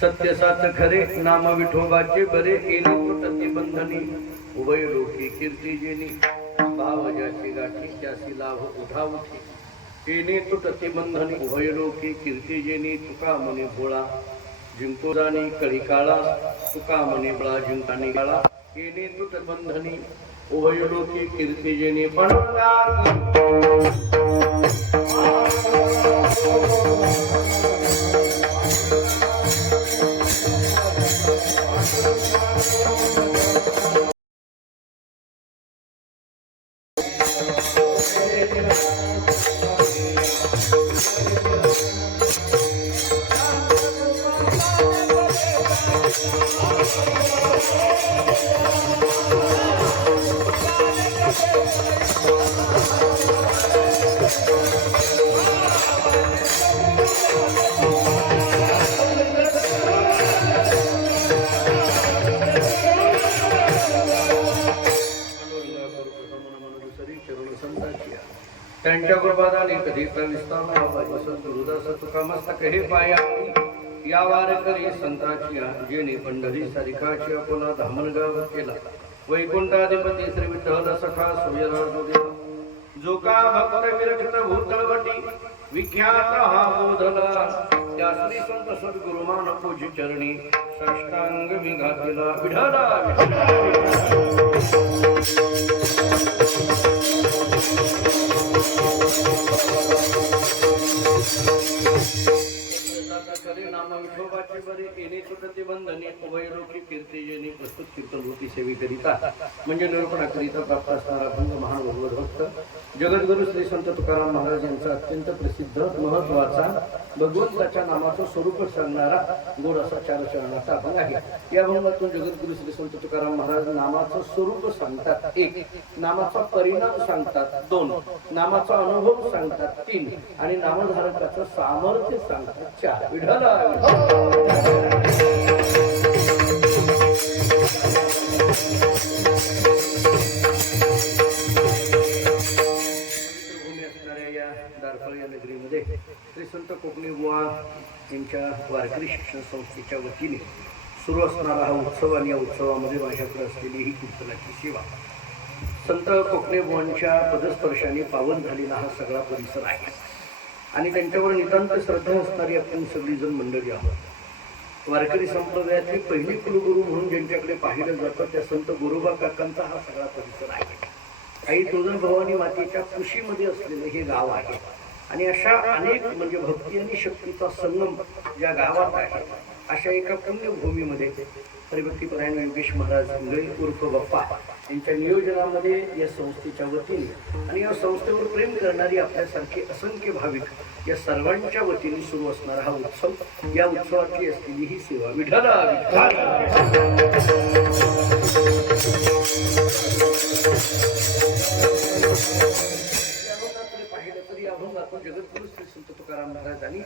सत्य साच खरे नाम विठोबाचे बरे येणे तुटती बंधनी उभय लोकी कीर्ती जेनी. भाव ज्याची गाठी त्यासी लाभ उठा उठी. येणे तुटती बंधनी उभय लोकी कीर्ती जेनी तुका मने भोळा जिंको जाणी कळी काळा तुका मने बळा जिंकानी काळा. येणे तुट बंधनी उभय लोकी कीर्ती जेनी. पण त्यांच्या कृपादाने कधी प्रविस्तार वसंत हृदय तुका मस्तक हे पाया. या वारकरी संताची जेणे पंढरी सारिकाची अकोला धामणगाव केला. वैकुंठाधिपती श्री विठ्ठल सखा सूर्यराज जो का भक्त विरक्त भूतळवटी विख्यात हा बोधला. त्या श्री संत सद्गुरु मान पूजी चरणी साष्टांग मी घातला. विढाला करे नाम बरे येणे सुटते बंधने उभयलोकी कीर्ती जेणे प्रस्तुत कीर्तन होती सेवेकरिता म्हणजे निरूपणाकरिता प्राप्त असणारा भंग महान भगवत भक्त. जगद्गुरु श्री संत तुकाराम महाराज यांचा अत्यंत प्रसिद्ध महत्त्वाचा भगवंताच्या नामाचं स्वरूप सांगणारा गोड असा चार चरणाचा अभंग आहे. या अभंगातून जगद्गुरु श्री संत तुकाराम महाराज नामाचं स्वरूप सांगतात एक. नामाचा परिणाम सांगतात दोन. नामाचा अनुभव सांगतात तीन. आणि नामधारकाचं सामर्थ्य सांगतात चार. विढला असणाऱ्या या दारफळ या नगरीमध्ये श्री संत कोकणी बुवा यांच्या वारकरी शिक्षण संस्थेच्या वतीने सुरू असणारा हा उत्सव आणि या उत्सवामध्ये माझ्याकडे असलेली ही कीर्तनाची सेवा. संत कोकणे बुवांच्या पदस्पर्शाने पावन झालेला हा सगळा परिसर आहे. आणि त्यांच्यावर नितांत श्रद्धा असणारी आपण सगळीजण मंडळी आहोत. वारकरी संप्रदायातली पहिली कुलगुरू म्हणून ज्यांच्याकडे पाहिलं जातं त्या संत गुरुबा काकांचा हा सगळा परिसर आहे. आई तुळजाभवानी मातेच्या कुशीमध्ये असलेलं हे गाव आहे. आणि अशा अनेक म्हणजे भक्ती आणि शक्तीचा संगम ज्या गावात आहे अशा एका पुण्यभूमीमध्ये हरिभक्तीपरायण योगेश महाराज इंगळे उर्फ बाप्पा यांच्या नियोजनामध्ये या संस्थेच्या वतीने आणि या संस्थेवर प्रेम करणारी आपल्यासारखे असंख्य भाविक या सर्वांच्या वतीने सुरू असणारा हा उत्सव या उत्सवातली असलेली ही सेवा विठाला आपण जगद्गुरु श्री संत तुकाराम महाराजांनी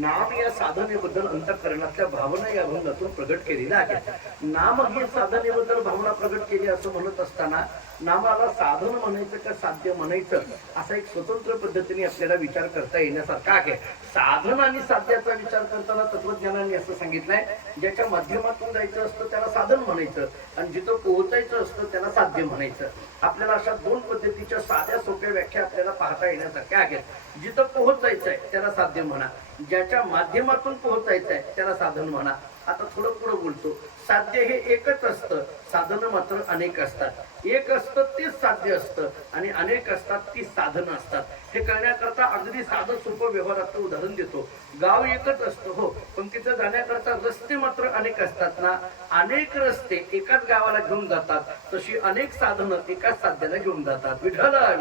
नाम या साधनेबद्दल अंतकरणातल्या भावना या अभंगातून प्रगट केलेल्या आहेत. नाम हे साधनेबद्दल भावना प्रगट केली असं म्हणत असताना नामाला साधन म्हणायचं का साध्य म्हणायचं असा एक स्वतंत्र पद्धतीने आपल्याला विचार करता येण्यासारखा आहे. साधन आणि साध्याचा विचार करताना तत्वज्ञानाने असं सांगितलंय ज्याच्या माध्यमातून जायचं असतं त्याला साधन म्हणायचं आणि जिथं पोहोचायचं असतं त्याला साध्य म्हणायचं. आपल्याला अशा दोन पद्धतीच्या साध्या सोप्या व्याख्या आपल्याला पाहता येण्यासारख्या आहेत. जिथं पोहोचायचंय त्याला साध्य म्हणा ज्याच्या माध्यमातून पोहोचायचंय त्याला साधन म्हणा. आता थोडं पुढं बोलतो. साध्य हे एकच असतं. साधनं मात्र अनेक असतात. एक असतं तेच साध्य असतं. आणि अनेक असतात ती साधनं असतात. हे करण्याकरता अगदी साधं सोपं व्यवहाराचं उदाहरण देतो. गाव एकच असतं हो. पण तिथं जाण्याकरता रस्ते मात्र अनेक असतात ना? अनेक रस्ते एकाच गावाला घेऊन जातात. तशी अनेक साधनं एकाच साध्याला घेऊन जातात. विठ्ठल.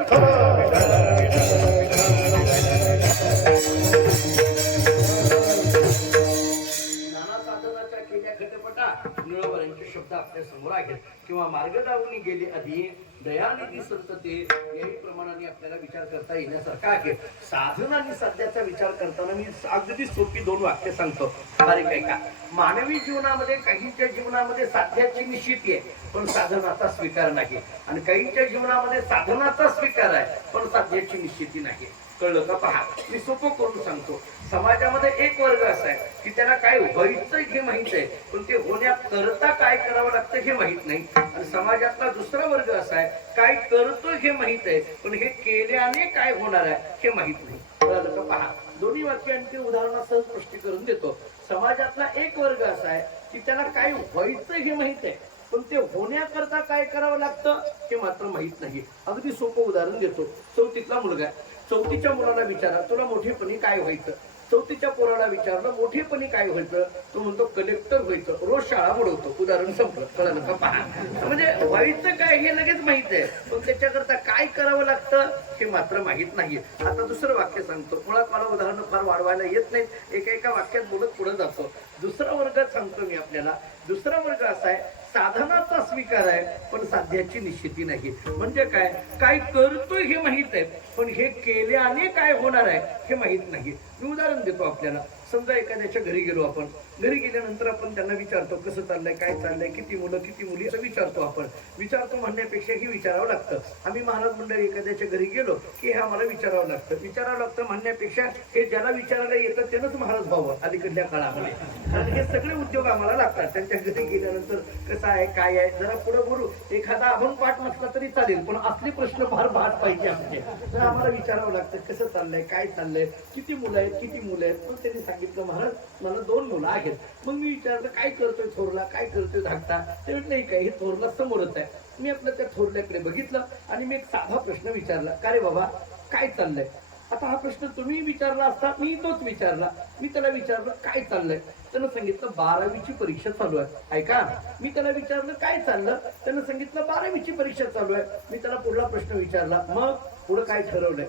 त्या घटपटा निळवरांचे शब्द आपल्यासमोर आहेत. किंवा मार्ग दावून गेले आधी दयानिधी संतते याही प्रमाणाने आपल्याला विचार करता येण्यासारखा आहे. साधन आणि सध्याचा विचार करताना मी अगदी सोपी दोन वाक्य सांगतो. बारीक आहे का? मानवी जीवनामध्ये काहींच्या जीवनामध्ये साध्याची निश्चिती आहे पण साधनाचा स्वीकार नाही. आणि काहींच्या जीवनामध्ये साधनाचा स्वीकार आहे पण साध्याची निश्चिती नाही. कळलं का पहा? मी सोपं करून सांगतो. समाजामध्ये एक वर्ग असा आहे की त्याला काय व्हायचं हे माहीत आहे पण ते होण्याकरता काय करावं लागतं हे माहीत नाही. आणि समाजातला दुसरा वर्ग असा आहे काय करतो हे माहीत आहे पण हे केल्याने काय होणार आहे हे माहीत नाही. कळलं का पहा? दोन्ही वाक्यांची उदाहरणासह स्पष्टीकरण देतो. समाजातला एक वर्ग असा आहे की त्याला काय व्हायचं हे माहीत आहे पण ते होण्याकरता काय करावं लागतं हे मात्र माहीत नाही. अगदी सोपं उदाहरण देतो. चौथीतला मुलगा आहे. चौथीच्या मुलाला विचारा तुला मोठेपणी काय व्हायचं? चौथीच्या पोराला विचारलं मोठेपणी काय व्हायचं? तो म्हणतो कलेक्टर व्हायचं. रोज शाळा बुडवतो. उदाहरण संपलं. कळलं का पहा म्हणजे व्हायचं काय हे लगेच माहीत आहे. पण त्याच्याकरता काय करावं लागतं हे मात्र माहीत नाही आता दुसरं वाक्य सांगतो. मुळात मला उदाहरण फार वाढवायला येत नाहीत. एका एका वाक्यात बोलत पुढे जातो. दुसरा वर्ग सांगतो मी आपल्याला. दुसरा वर्ग असा आहे साधनाचा स्वीकार आहे पण साध्याची निश्चिती नाही. म्हणजे काय? काय करतोय हे माहीत आहे पण हे केल्याने काय होणार आहे हे माहीत नाही. मी उदाहरण देतो आपल्याला. समजा एखाद्याच्या घरी गेलो आपण. घरी गेल्यानंतर आपण त्यांना विचारतो कसं चाललंय काय चाललंय किती मुलं किती मुली असं विचारतो आपण. विचारतो म्हणण्यापेक्षा हे विचारावं लागतं. आम्ही महाराज मंडळी एखाद्याच्या घरी गेलो की हे आम्हाला विचारावं लागतं. विचारावं लागतं म्हणण्यापेक्षा हे ज्याला विचारायला येतं त्यानंच महाराज भावं अलीकडल्या काळामध्ये. कारण हे सगळे उद्योग आम्हाला लागतात. त्यांच्या घरी गेल्यानंतर कसं आहे काय आहे जरा पुढे बोलू. एखादा अभंग पाठ नसला तरी चालेल पण असले प्रश्न फार भात पाहिजे आपले तर आम्हाला विचारावं लागतं कसं चाललंय काय चाललंय किती मुलं आहेत किती मुलं आहेत? पण त्यांनी सांगितलं महाराज मला दोन मुलं आहेत. मग मी विचारलं काय करतोय थोरला? काय करतोय धाकटा? ते नाही काय हे थोरला समोरच आहे. मी आपलं त्या थोरल्याकडे बघितलं आणि मी एक साधा प्रश्न विचारला का रे बाबा काय चाललंय? आता हा प्रश्न तुम्ही विचारला असता मी तोच विचारला. मी त्याला विचारलं काय चाललंय? त्यानं सांगितलं बारावीची परीक्षा चालू आहे. ऐका मी त्याला विचारलं काय चाललं? त्यानं सांगितलं बारावीची परीक्षा चालू आहे. मी त्याला पुढला प्रश्न विचारला मग पुढं काय ठरवलंय?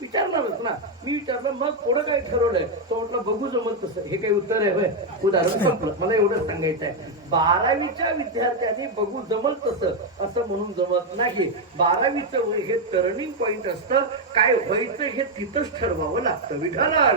विचारणारच ना. मी विचारलं मग पुढं काय ठरवलंय? तो म्हटलं बघू जमत तसं. हे काही उत्तर आहे होय. उदाहरण संपलं. मला एवढं सांगायचं आहे बारावीच्या विद्यार्थ्यांनी बघू जमल तसं असं म्हणून जमत नाही. बारावीचं वय हे टर्निंग पॉइंट असतं. काय व्हायचं हे तिथंच ठरवावं लागतं. विठाला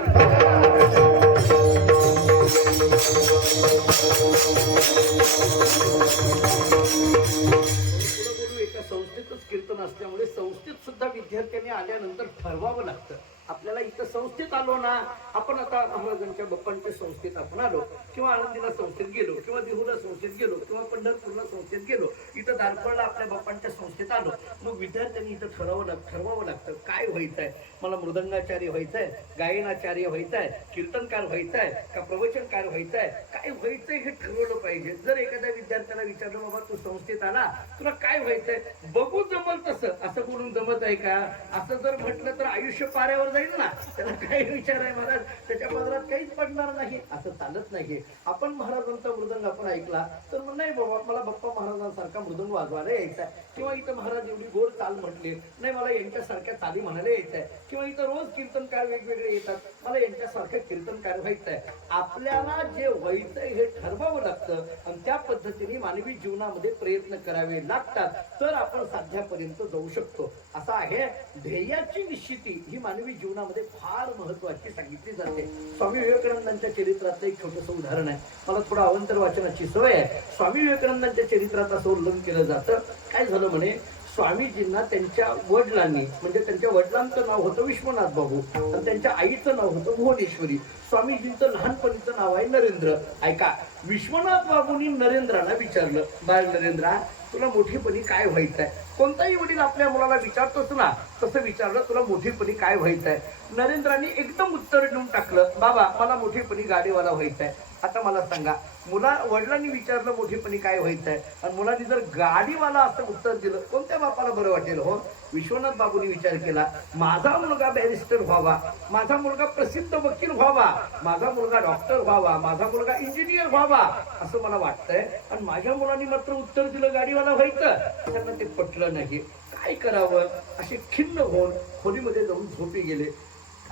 संस्थेतच कीर्तन असल्यामुळे संस्थेत सुद्धा विद्यार्थ्यांनी आल्यानंतर ठरवावं लागतं. आपल्याला इथं संस्थेत आलो ना आपण आता महाराजांच्या बाप्पांच्या संस्थेत आपण आलो किंवा आळंदीला संस्थेत गेलो किंवा देहूला संस्थेत गेलो किंवा पंढरपूरला संस्थेत गेलो इथं दारपळला आपल्या बाप्पांच्या संस्थेत आलो मग विद्यार्थ्यांनी इथं ठरवावं लाग ठरवावं लागतं. काय व्हायचंय? मला मृदंगाचार्य व्हायचंय गायनाचार्य व्हायचंय कीर्तनकार व्हायचंय का प्रवचनकार व्हायचंय? काय व्हायचं हे ठरवलं पाहिजे. जर एखाद्या विद्यार्थ्याला विचारलं बाबा तू संस्थेत आला? तुला काय व्हायचंय? बघू जमल तसं. असं बोलून जमत आहे का? असं जर म्हटलं तर आयुष्य पाऱ्यावर जाईल ना. त्याला काही विचार आहे महाराज. त्याच्या पदरात काहीच पडणार नाही. असं चालत नाही आपण महाराजांचा मृदंग आपण ऐकला तर मग नाही बाबा मला बाप्पा महाराजांसारखा मृदंग वाजवायला यायचा आहे. किंवा इथं महाराज एवढी गोड चाल म्हटली नाही मला यांच्यासारख्या चाली म्हणायला यायचं आहे. किंवा इथं रोज कीर्तनकार वेगवेगळे येतात. मला यांच्यासारखं कीर्तनकार व्हायचं आहे आपल्याला जे व्हायचंय हे ठरवावं लागतं आणि त्या पद्धतीने मानवी जीवनामध्ये प्रयत्न करावे लागतात तर आपण साध्यापर्यंत जाऊ शकतो. असं आहे. ध्येयाची निश्चिती ही मानवी जीवनामध्ये फार महत्वाची सांगितली जाते. स्वामी विवेकानंदांच्या चरित्रातलं एक छोटंसं उदाहरण आहे. मला थोडं अवंतर वाचनाची सवय आहे. स्वामी विवेकानंदांच्या चरित्रात असं उल्लंघन केलं जातं. काय झालं म्हणे? स्वामीजींना त्यांच्या वडिलांनी म्हणजे त्यांच्या वडिलांचं नाव होतं विश्वनाथ बाबू आणि त्यांच्या आईचं नाव होतं भुवनेश्वरी. स्वामीजींचं लहानपणीचं नाव आहे नरेंद्र. ऐका विश्वनाथ बाबूंनी नरेंद्राला विचारलं बाळ नरेंद्रा तुला मोठेपणी काय व्हायचंय? कोणताही वडील आपल्या मुलाला विचारतोच ना तसं विचारलं तुला मोठेपणी काय व्हायचंय? नरेंद्राने एकदम उत्तर देऊन टाकलं बाबा मला मोठेपणी गाडीवाला व्हायचं आहे आता मला सांगा मुला वडिलांनी विचारलं मोठेपणी काय व्हायचंय? आणि मुलांनी जर गाडीवाला असं उत्तर दिलं कोणत्या बापाला बरं वाटेल हो? विश्वनाथ बाबूंनी विचार केला माझा मुलगा बॅरिस्टर व्हावा माझा मुलगा प्रसिद्ध वकील व्हावा माझा मुलगा डॉक्टर व्हावा माझा मुलगा इंजिनियर व्हावा असं मला वाटतंय. आणि माझ्या मुलांनी मात्र उत्तर दिलं गाडीवाला व्हायचं. त्यांना ते पटलं नाही. काय करावं? असे खिन्न होऊन खोलीमध्ये जाऊन झोपी गेले.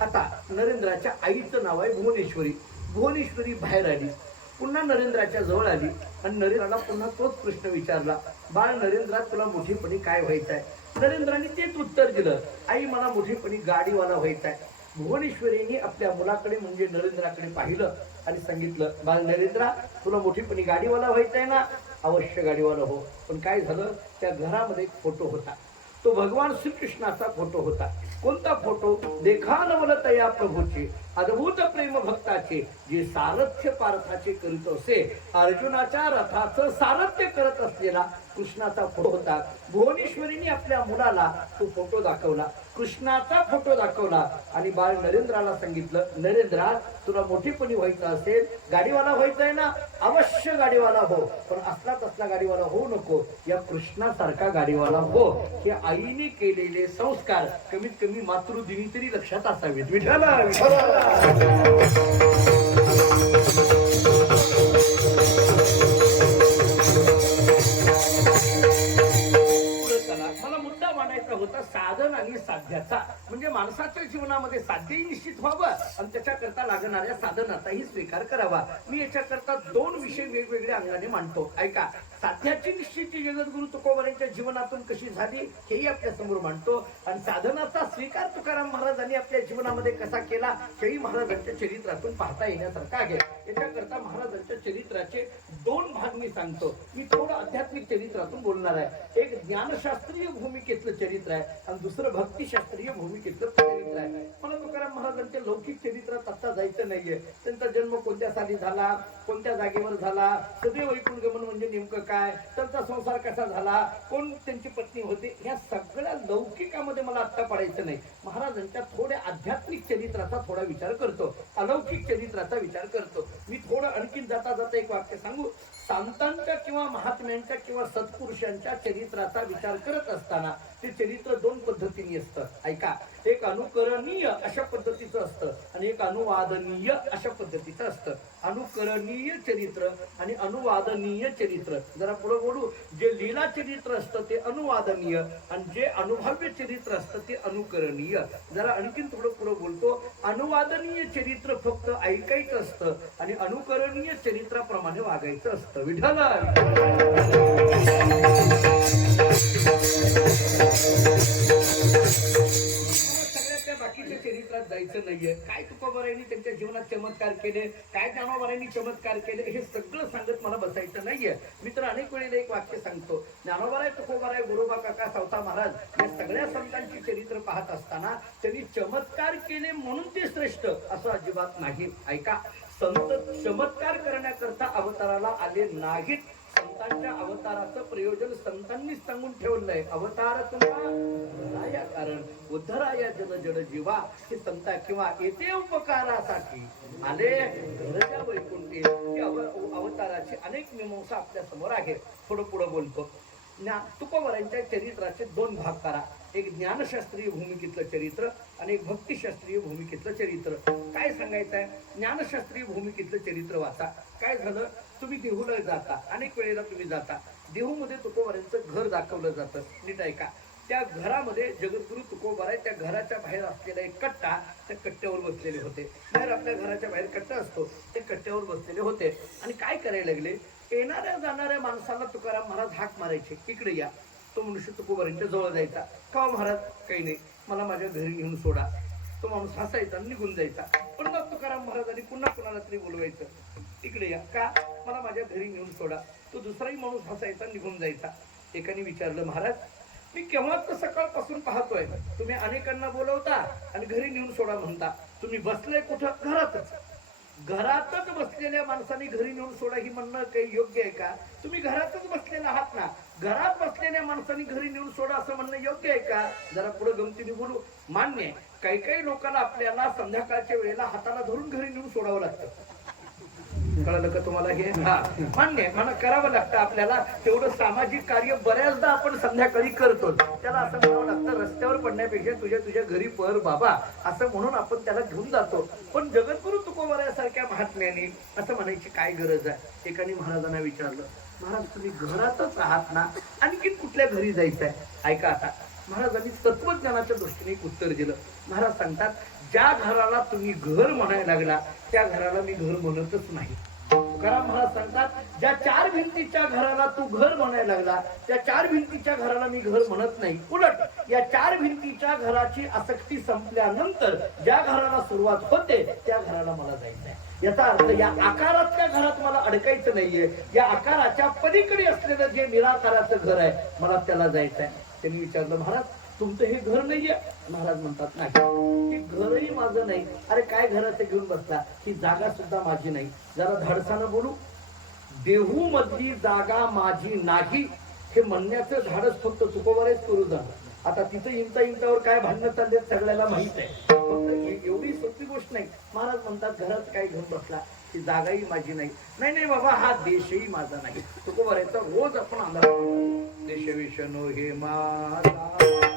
आता नरेंद्राच्या आईचं नाव आहे भुवनेश्वरी. भुवनेश्वरी बाहेर आली. पुन्हा नरेंद्राच्या जवळ आली आणि नरेंद्राला पुन्हा तोच प्रश्न विचारला बाळ नरेंद्रा तुला मोठेपणी काय व्हायचंय? नरेंद्राने तेच उत्तर दिलं आई मला मोठेपणी गाडीवाला व्हायचंय. भुवनेश्वरीने आपल्या मुलाकडे म्हणजे नरेंद्राकडे पाहिलं आणि सांगितलं बाळ नरेंद्रा तुला मोठेपणी गाडीवाला व्हायचंय ना? अवश्य गाडीवाला हो. पण काय झालं? त्या घरामध्ये एक फोटो होता. तो भगवान श्रीकृष्णाचा फोटो होता. कोणता फोटो? देखानवल तया प्रभूचे. अद्भुत प्रेम भक्ताचे जे सारथ्य पार्थाचे करीत असे अर्जुनाच्या रथाचं सारथ्य करत असलेला कृष्णाचा फोटो होता. भुवनेश्वरीने आपल्या मुलाला तो फोटो दाखवला. कृष्णाचा फोटो दाखवला आणि बाळ नरेंद्राला सांगितलं नरेंद्रा तुला मोठीपणी व्हायचं असेल गाडीवाला व्हायचं आहे ना? अवश्य गाडीवाला हो. पण असला तसला गाडीवाला होऊ नको. या कृष्णासारखा गाडीवाला हो. हे आईने केलेले संस्कार कमीत कमी मातृदिनी तरी लक्षात असावेत. विठाला मला मुद्दा होता साधन आणि साध्याचा. म्हणजे माणसाच्या जीवनामध्ये साध्यही निश्चित व्हावं आणि त्याच्याकरता लागणाऱ्या साधनाचाही स्वीकार करावा. मी याच्याकरता दोन विषय वेगवेगळ्या अंगाने मांडतो. ऐका साध्याची निश्चिती जगद्गुरु तुकोबरांच्या जीवनातून कशी झाली हेही आपल्यासमोर मांडतो. आणि साधनाचा स्वीकार तुकाराम महाराजांनी आपल्या जीवनामध्ये कसा केला हेही महाराजांच्या चरित्रातून पाहता येण्यासारखा आहे. याच्याकरता महाराजांच्या चरित्राचे दोन भाग मी सांगतो. मी थोडं आध्यात्मिक चरित्रातून बोलणार आहे. एक ज्ञानशास्त्रीय भूमिकेतलं चरित्र आहे आणि दुसरं भक्तिशास्त्रीय भूमिकेतलं चरित्र आहे. मला तुकाराम महाराजांच्या लौकिक चरित्रात आता जायचं नाहीये. त्यांचा जन्म कोणत्या साली झाला कोणत्या जागेवर झाला सदैव ऐकून गमन म्हणजे नेमकं काय? त्यांचा संसार कसा झाला? कोण त्यांची पत्नी होती? या सगळ्या लौकिकामध्ये मला आत्ता पडायचं नाही. महाराजांच्या थोड्या आध्यात्मिक चरित्राचा थोडा विचार करतो. अलौकिक चरित्राचा विचार करतो. मी थोडं आणखीन जाता जाता एक वाक्य सांगू. संतांच्या किंवा महात्म्यांच्या किंवा सत्पुरुषांच्या चरित्राचा विचार करत असताना ते चरित्र दोन पद्धतीने असतं. ऐका एक अनुकरणीय अशा पद्धतीचं असतं आणि एक अनुवादनीय अशा पद्धतीचं असतं. अनुकरणीय चरित्र आणि अनुवादनीय चरित्र. जरा पुढे बोलू. जे लीला चरित्र असतं ते अनुवादनीय आणि जे अनुभव्य चरित्र असतं ते अनुकरणीय. जरा आणखीन थोडं पुढे बोलतो. अनुवादनीय चरित्र फक्त ऐकायचं असतं आणि अनुकरणीय चरित्राप्रमाणे वागायचं असतं. विठ्ठल! त्या बाकीच्या चरित्रात जायचं नाहीये. काय तुकोबारायांनी त्यांच्या जीवनात चमत्कार केले? काय ज्ञानोबारायांनी चमत्कार केले? हे सगळं सांगत मला बसायचं नाहीये. मी तर अनेक वेळेला एक वाक्य सांगतो. ज्ञानोबाराय तुकोबाराय गुरुबा काका सावता महाराज या सगळ्या संतांची चरित्र पाहत असताना त्यांनी चमत्कार केले म्हणून ते श्रेष्ठ असं अजिबात नाही. ऐका संत चमत्कार करण्याकरता अवताराला आले नाहीत. संतांच्या अवताराचं प्रयोजन संतांनीच सांगून ठेवलंय अवतार तुला या कारण उद्धराया जन जड जीवा हे संता किंवा येते उपकारासाठी. आले गरजा वैकुंठी अव- अवताराची अनेक मीमांसा आपल्यासमोर आहे थोडं पुढं बोलतो. ना तुकोबरांच्या चरित्राचे दोन भाग करा. एक ज्ञानशास्त्रीय भूमिकेतलं चरित्र आणि एक भक्तिशास्त्रीय भूमिकेतलं चरित्र. काय सांगायचं आहे ज्ञानशास्त्रीय भूमिकेतलं चरित्र वाचा. काय झालं? तुम्ही देहूला जाता. अनेक वेळेला तुम्ही जाता. देहूमध्ये तुकोबरांचं घर दाखवलं जातं. नीट ऐका. त्या घरामध्ये जगद्गुरु तुकोबाराय त्या घराच्या बाहेर असलेला एक कट्टा त्या कट्ट्यावर बसलेले होते. बाहेर आपल्या घराच्या बाहेर कट्टा असतो. ते कट्ट्यावर बसलेले होते. आणि काय करायला लागले? येणाऱ्या जाणाऱ्या माणसाला तुकाराम महाराज हाक मारायचे. इकडे या. तो मनुष्य तुकोबारांच्या जवळ जायचा. का हो महाराज? काही नाही. मला माझ्या घरी घेऊन सोडा. तो माणूस हसायचा निघून जायचा. पुन्हा तुकाराम महाराजांनी पुन्हा कुणाला तरी बोलवायचं. इकडे या. का? मला माझ्या घरी नेऊन सोडा. तो दुसराही माणूस हसायचा निघून जायचा. एकाने विचारलं महाराज मी केव्हा तर सकाळपासून पाहतोय. तुम्ही अनेकांना बोलवता आणि घरी नेऊन सोडा म्हणता. तुम्ही बसलाय कुठं? घरातच. घरातच बसलेल्या माणसाने घरी नेऊन सोडा ही म्हणणं काही योग्य आहे का? तुम्ही घरातच बसलेला आहात ना. घरात बसलेल्या माणसाने घरी नेऊन सोडा असं म्हणणं योग्य आहे का? जरा पुढे गमतीने बोलू मान्य आहे काही काही लोकांना आपल्याला संध्याकाळच्या वेळेला हाताला धरून घरी नेऊन सोडावं लागतं. कळलं का तुम्हाला हे? हा. मान्य मला करावं लागतं आपल्याला तेवढं सामाजिक कार्य बऱ्याचदा आपण संध्याकाळी करतो त्याला असं म्हणावं लागतं रस्त्यावर पडण्यापेक्षा तुझ्या तुझ्या घरी पर बाबा असं म्हणून आपण त्याला घेऊन जातो. पण जगद्गुरु तुकोबारायासारख्या महात्म्याने असं म्हणायची काय गरज आहे? एकाने महाराजांना विचारलं महाराज तुम्ही घरातच आहात ना? आणखी कुठल्या घरी जायचं आहे ऐका आता. महाराजांनी तत्वज्ञानाच्या दृष्टीने एक उत्तर दिलं. महाराज सांगतात ज्या घराला तुम्ही घर म्हणायला लागला त्या घराला मी घर म्हणतच नाही. तुकाराम महाराज सांगतात ज्या चार भिंतीच्या घराला तू घर म्हणायला लागला त्या चार भिंतीच्या घराला मी घर म्हणत नाही. उलट या चार भिंतीच्या घराची आसक्ती संपल्यानंतर ज्या घराला सुरुवात होते त्या घराला मला जायचं आहे. याचा अर्थ या आकारातल्या घरात मला अडकायचं नाहीये. या आकाराच्या पलीकडे असलेलं जे निराकाराचं घर आहे मला त्याला जायचं आहे. त्यांनी विचारलं महाराज तुमचं हे घर नाहीये महाराज म्हणतात. नाही. हे घरही माझं नाही. अरे काय घराचं घेऊन बसला? ही जागा सुद्धा माझी नाही. जरा धाडसानं बोलू. देहू मधली जागा माझी नाही. हे म्हणण्याचं धाडस फक्त चुकोवरच करू जा. आता तिथं इंटा इंटावर काय भांडणं चालले सगळ्याला माहीत आहे. एवढी सोपी गोष्ट नाही. महाराज म्हणतात घरात काय घेऊन बसला? ती जागाही माझी नाही. नाही नाही बाबा हा देशही माझा नाही. तुकोबरेचा रोज आपण आला. देश विषणू हे माझा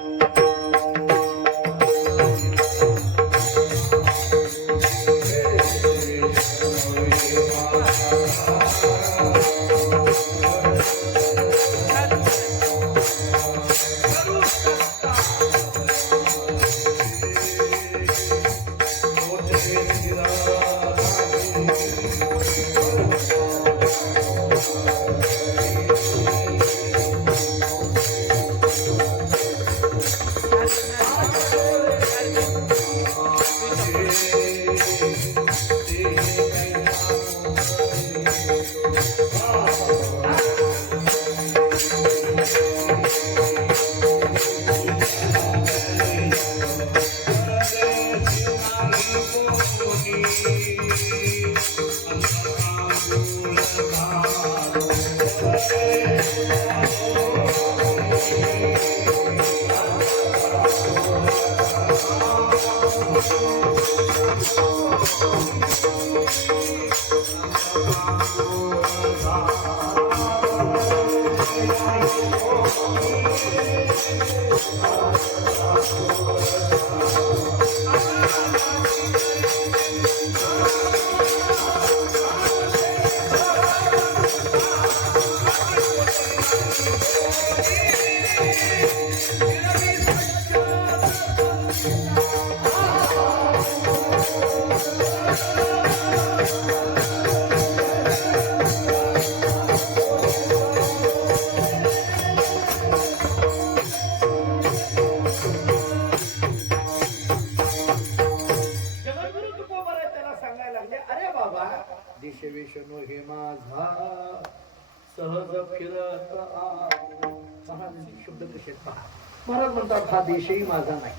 महाराज म्हणतात हा देशही माझा नाही.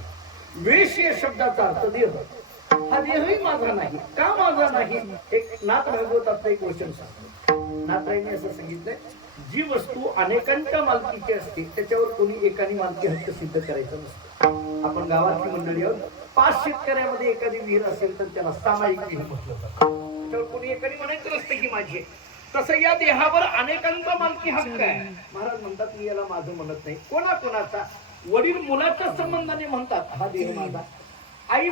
वेश या शब्दाचा अर्थ देह. हा देहही माझा नाही. का माझा नाही? एक नाथ भागवतातलं एक वचन सांगतो. नाथराईने असं सांगितलंय जी वस्तू अनेकांच्या मालकीची असते त्याच्यावर कोणी एकाने मालकी हक्क सिद्ध करायचा नसतो. आपण गावातली मंडळी आहोत पाच शेतकऱ्यामध्ये एखादी विहीर असेल तर त्याला सामायिक विहीर म्हटलं जातं. तर कोणी एकाने म्हणायचं नसतं की माझी. तसं या देहावर अनेकांचा मालकी हक्क आहे. महाराज म्हणतात मी याला माझं म्हणत नाही. कोणा कोणाचा वडील मुलाच्या संबंधाने म्हणतात हा देह माझा. आई